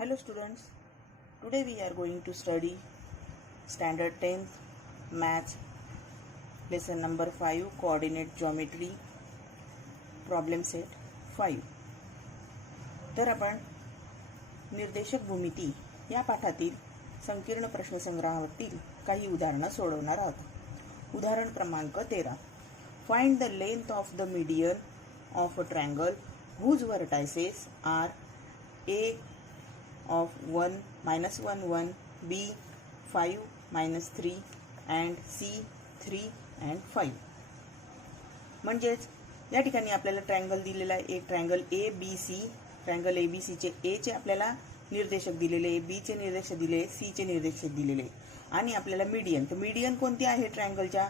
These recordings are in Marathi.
Hello students, today we are going to study standard 10th maths lesson number 5 coordinate geometry problem set 5. तर आपण निर्देशक भूमिती या पाठातील संकीर्ण प्रश्नसंग्रहावरील काही उदाहरणं सोडवणार आहोत. उदाहरण क्रमांक 13. Find the length of the median of a triangle whose vertices are a of 1 minus 1 1 b 5 minus 3 and c 3 and 5. म्हणजेच या ठिकाणी आपल्याला ट्रायंगल दिलेला आहे. एक triangle A B C, triangle A B C चे ए चे आपल्याला निर्देशक दिलेले, बी चे निर्देशक दिले, सी चे निर्देशक दिलेले आणि आपल्याला मीडियन. तर मीडियन कोणती आहे ट्रायंगलच्या?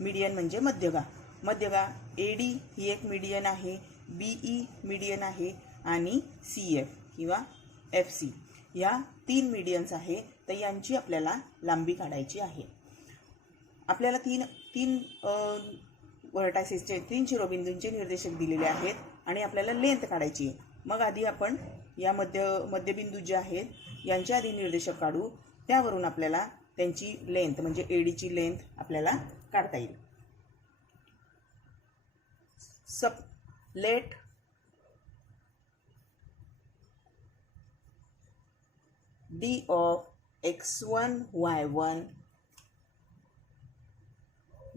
मीडियन म्हणजे मध्यगा. मध्यगा एडी ही एक मीडियन आहे, बीई मीडियन आहे आणि सीएफ किंवा FC या 3 मीडियन्स आहे. तर यांची आपल्याला लांबी काढायची आहे. आपल्याला तीन व्हर्टायसेसचे 3 शिरोबिंदूंचे निर्देशक दिलेले आहेत आणि आपल्याला लेंथ काढायची आहे. मग आधी आपण या मध्यबिंदू जे आहेत यांच्या आधी निर्देशक काढू, त्यावरून आपल्याला त्यांची लेंथ म्हणजे एडीची लेंथ आपल्याला काढता येईल. Let D of x1 y1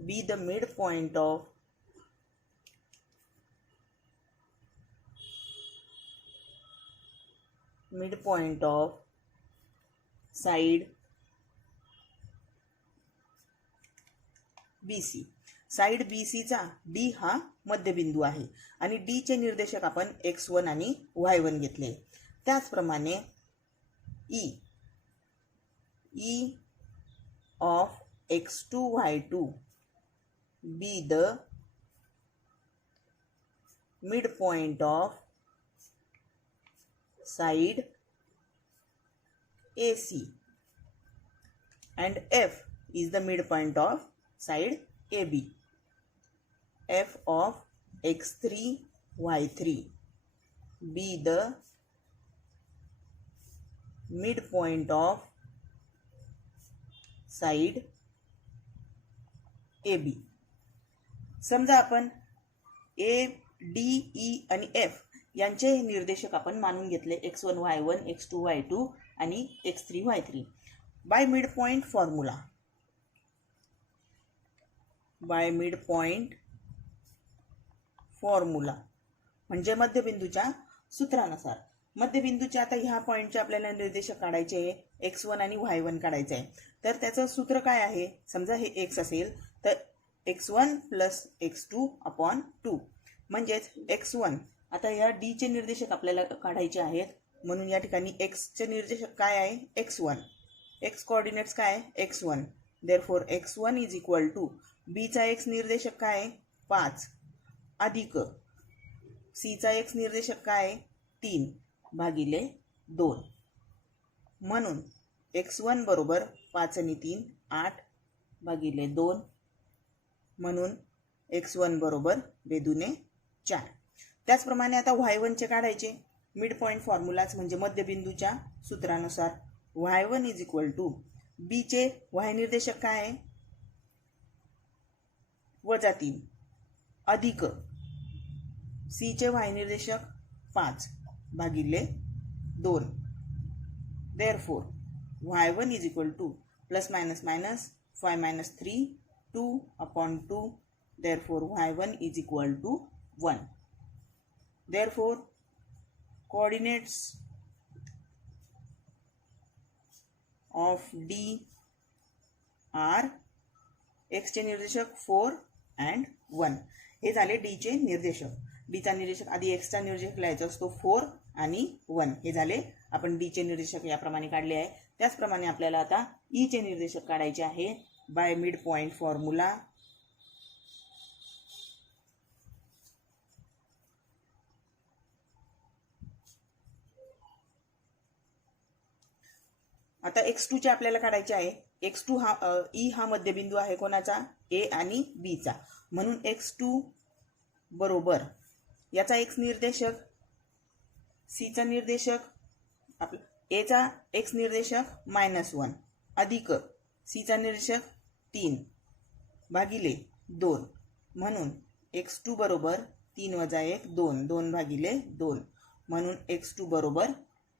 be the midpoint of side BC. Side BC चा D हा मध्यबिंदू आहे आणि D चे निर्देशक आपण x1 आणि y1 घेतले. त्याचप्रमाणे E of x2 y2 be the midpoint of side AC and F is the midpoint of side AB. F of x3 y3 be the midpoint of side AB. समजा आपण A, D, E आणि F यांचे निर्देशक आपण मानून घेतले x1 y1, x2 y2 आणि x3 y3 bye midpoint formula. म्हणजे मध्यबिंदूच्या सूत्रानुसार. मध्यबिंदूचे आता ह्या पॉइंटचे आपल्याला निर्देशक काढायचे आहे, x1 आणि y1 काढायचे आहे. तर त्याचं सूत्र काय आहे? समजा हे x असेल तर x1 प्लस x2 अपॉन 2 म्हणजेच x1. आता ह्या D चे निर्देशक आपल्याला काढायचे आहेत म्हणून या ठिकाणी x चे निर्देशक काय आहे? x1. x कोऑर्डिनेट्स काय आहे? x1. Therefore x1 is equal to B चा x निर्देशक काय आहे? 5 अधिक C चा x निर्देशक काय आहे? 3 भागिले 2. म्हणून x1 बरोबर 5 आणि 3 8 भागिले 2 म्हणून x1 बरोबर बेदुने 4. त्याचप्रमाणे आता y1 चे काढायचे मिड पॉइंट फॉर्म्युलाच म्हणजे मध्यबिंदूच्या सूत्रानुसार. y1 is equal to B चे y निर्देशक काय आहे? -3 अधिक C चे y निर्देशक 5 भागिले 2. Therefore y1 is equal to plus minus minus 5 minus 3 2 upon 2. Therefore y1 is equal to 1. Therefore coordinates of D are x चे निर्देशक 4 and 1. हे झाले D चे निर्देशक. D चा निर्देशक आधी x चा निर्देशक लिहायचा असतो 4 आणि 1. हे झाले आपण D चे निर्देशक याप्रमाणे काढले आहे. त्याचप्रमाणे आपल्याला आता E चे निर्देशक काढायचे आहे बाय मिड पॉइंट फॉर्म्युला. आता x2 चे आपल्याला काढायचे आहे. x2 हा E हा मध्यबिंदू आहे कोणाचा? A आणि B चा. म्हणून x2 बरोबर याचा x निर्देशक, C चा निर्देशक एचा एक्स निर्देशक -1 अधिक सीचा निर्देशक 3 भागिले 2 म्हणून x2 बरोबर 3 वजा 1 2 2 भागिले 2 म्हणून x2 बरोबर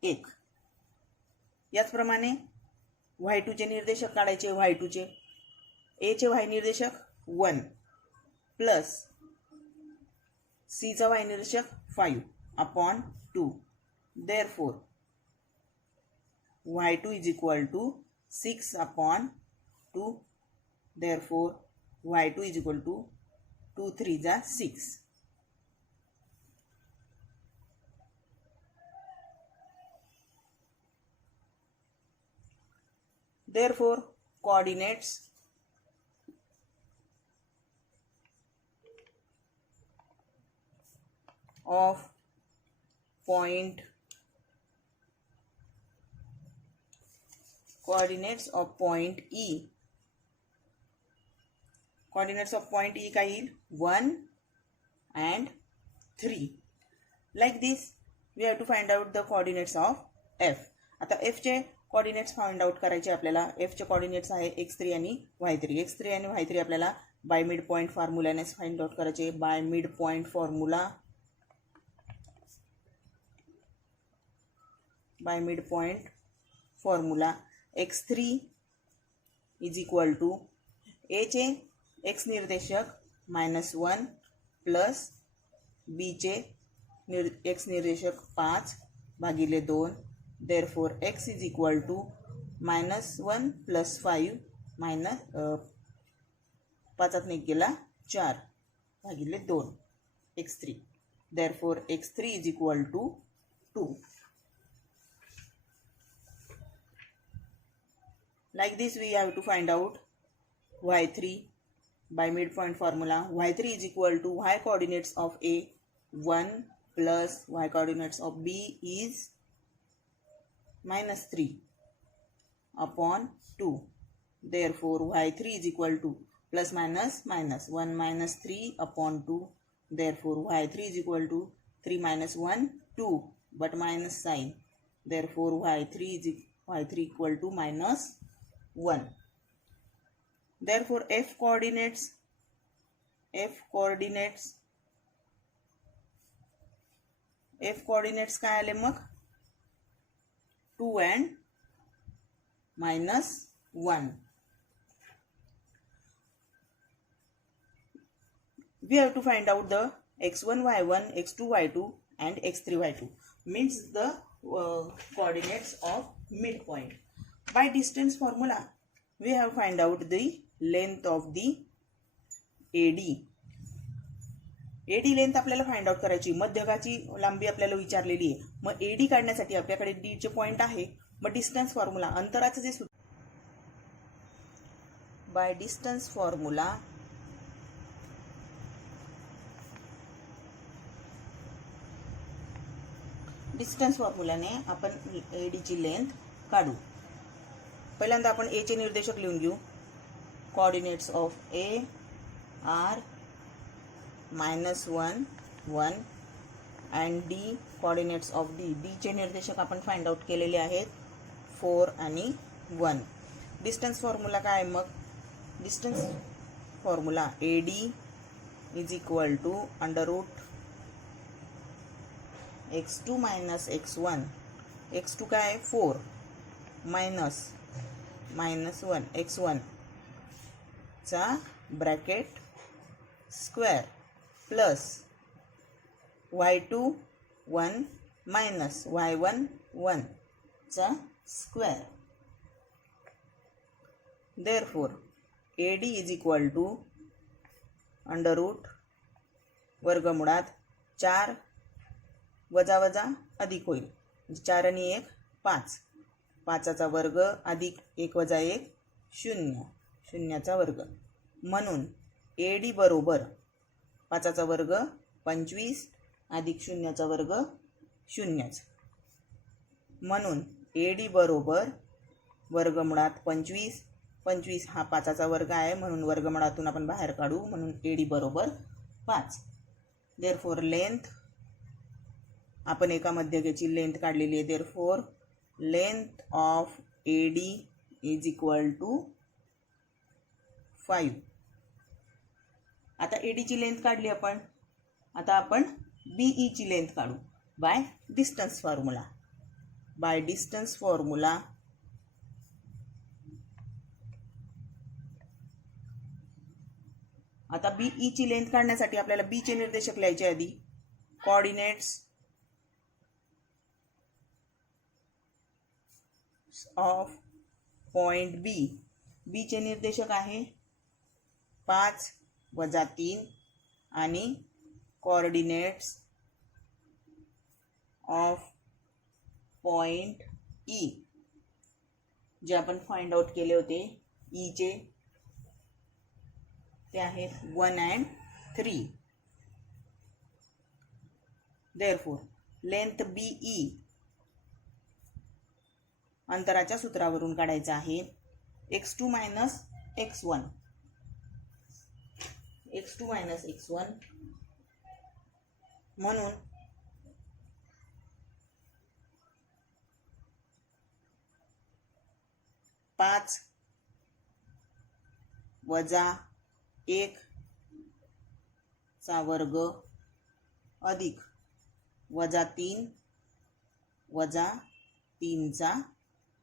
1. याचप्रमाणे y2 चे निर्देशक काढायचे. y2 चे a चे y निर्देशक 1 प्लस c चा y निर्देशक 5 upon 2. Therefore y2 is equal to 6 upon 2. Therefore y2 is equal to 2 3 जा 6. Therefore coordinates of point E. Coordinates of point E काय येईल 1 and 3. Like this we have to find out the coordinates of F. आता F चे coordinates फाइंड आउट करायचे आपल्याला. F चे coordinates आहे x3 आणि y3. x3 आणि y3 आपल्याला बाय मिड पॉइंट फॉर्म्युलाने फाइंड आउट करायचे. By mid point formula x3 is equal to a चे x निर्देशक -1 प्लस b चे x निर्देशक 5 भागिले 2. Therefore x is equal to -1 plus 5 minus 5 ने गेला 4 भागिले 2 x3. Therefore x3 is equal to 2. Like this we have to find out y3 by midpoint formula. y3 is equal to y coordinates of a 1 plus y coordinates of b is -3 upon 2. Therefore y3 is equal to plus minus minus 1 minus 3 upon 2. Therefore y3 is equal to 3 minus 1 2 but minus sign. Therefore y3 equal to -1. Therefore F coordinates काय आले मग 2 and -1. We have to find out the x1 y1 x2 y2 and x3 y2 means the coordinates of midpoint. By distance formula we have find out the length of the AD. AD length आपल्याला फाइंड आउट करायची. मध्यकाची लांबी आपल्याला विचारलेली आहे. मग AD काढण्यासाठी आपल्याकडे D चे पॉइंट आहे. मग डिस्टन्स फॉर्म्युला अंतराचे जे बाय डिस्टन्स फॉर्म्युलाने आपण AD ची लेंथ काढू. पहिल्यांदा आपण A चे निर्देशक लिहून घेऊ. Coordinates of A are -1 1 and D coordinates of D चे निर्देशक आपण फाइंड आउट केलेले आहेत 4 आणि 1. डिस्टन्स फॉर्म्युला काय आहे मग distance formula AD is equal to √ x2 minus x1. x2 काय आहे 4 मायनस -1 x1 चा bracket square plus y2 1 minus y1 1 चा square. Therefore AD is equal to √ वर्गमुळात 4 वजा वजा अधिक होईल 4 आणि 1 5 5चा वर्ग अधिक 1 वजा 1 0 0चा वर्ग म्हणून AD बरोबर 5चा वर्ग 25 अधिक 0चा वर्ग 0 म्हणून AD बरोबर वर्गमुळात 25 25 हा 5चा वर्ग आहे म्हणून वर्गमुळातून आपण बाहेर काढू म्हणून AD बरोबर 5. Therefore लेंथ आपण एका मध्यकेची लेंथ काढलेली आहे. Therefore length of AD is equal to 5. आता AD ची लेंथ काढली आपण. आता आपण BE ची लेंथ काढू by distance formula. By distance formula आता BE ची लेंथ काढण्यासाठी आपल्याला B चे निर्देशक लिहायचे आधी. Coordinates of point B. B चे निर्देशक आहे 5 वजा 3 आणि कोऑर्डिनेट्स ऑफ पॉइंट E जे आपण फाइंड आउट केले होते E चे ते आहेत 1 and 3. Therefore लेंथ BE अंतराच्या सूत्रावरून काढायचा आहे. x2 minus x1. x2 minus x1 म्हणून 5 वजा 1 चा वर्ग अधिक वजा 3 वजा 3 चा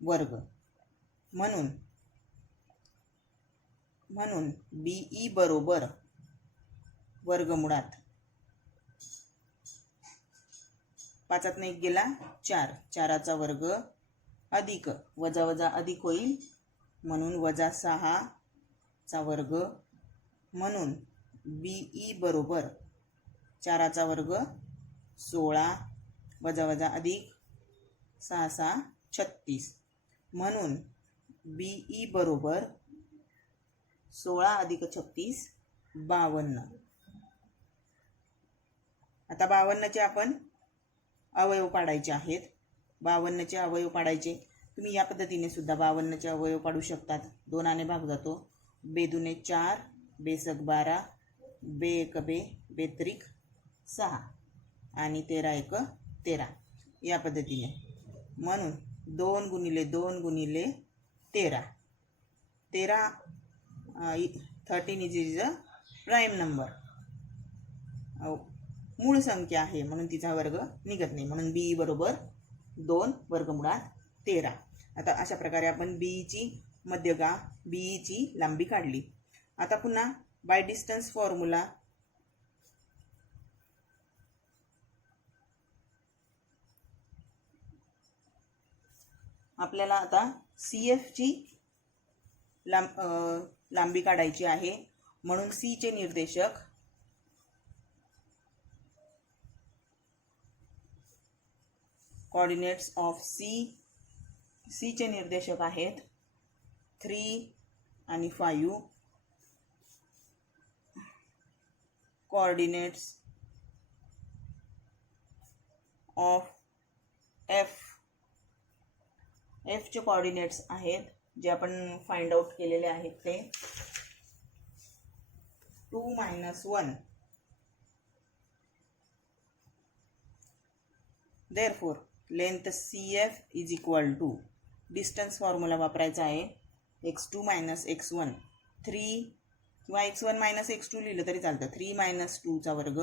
वर्ग म्हणून BE बरोबर वर्गमुळात 5 ने 1 गेला 4, 4 चा वर्ग अधिक वजा वजा अधिक होईल म्हणून वजा 6 चा वर्ग म्हणून BE बरोबर 4 चा वर्ग 16 वजा वजा अधिक 6 6 36 म्हणून BE बरोबर 16 अधिक 36 52. आता 52 चे आपण अवयव काढायचे आहेत. 52 चे अवयव काढायचे. तुम्ही या पद्धतीने सुद्धा 52 चे अवयव काढू शकतात. 2 ने भाग जातो. बे दुने 4, बेसक 12, बे 1 बे, बेत्रिक 6 आणि 13 1 13 या पद्धतीने. म्हणून 2 गुणिले 2 गुणिले 13. 13 इज अ प्राइम नंबर. मूळ संख्या आहे म्हणून तिचा वर्ग निघत नाही. म्हणून BE बरोबर 2 वर्गमुळात 13. आता अशा प्रकारे आपण BE ची मध्यगा BE ची लांबी काढली. आता पुन्हा बाय डिस्टन्स फॉर्म्युला आपल्याला आता CF ची लांबी काढायची आहे. म्हणून C चे निर्देशक कोऑर्डिनेट्स ऑफ C चे निर्देशक आहेत 3 आणि 5. कोऑर्डिनेट्स ऑफ F चे कोऑर्डिनेट्स आहेत जे आपण फाइंड आउट केलेले आहेत ते 2 - 1. Therefore length CF is equal to distance formula वापरायचा आहे. x2 minus x1 3 किंवा x1 minus x2 लिहिलं तरी चालतं. 3 minus 2 चा वर्ग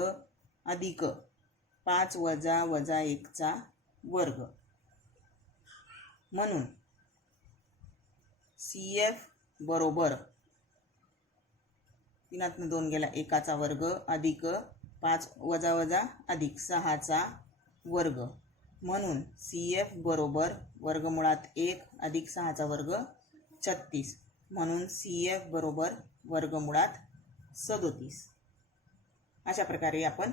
अधिक 5 वजा वजा 1 चा वर्ग म्हणून CF बरोबर 3 2 गेला 1 चा वर्ग अधिक 5 वजा वजा अधिक 6 चा वर्ग म्हणून CF बरोबर वर्गमुळात 1 अधिक 6 चा वर्ग 36 म्हणून CF बरोबर वर्गमुळात 37. अशा प्रकारे आपण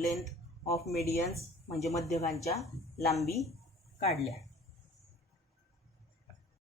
लेंथ ऑफ मीडियन्स म्हणजे मध्यकांच्या लांबी काढल्या.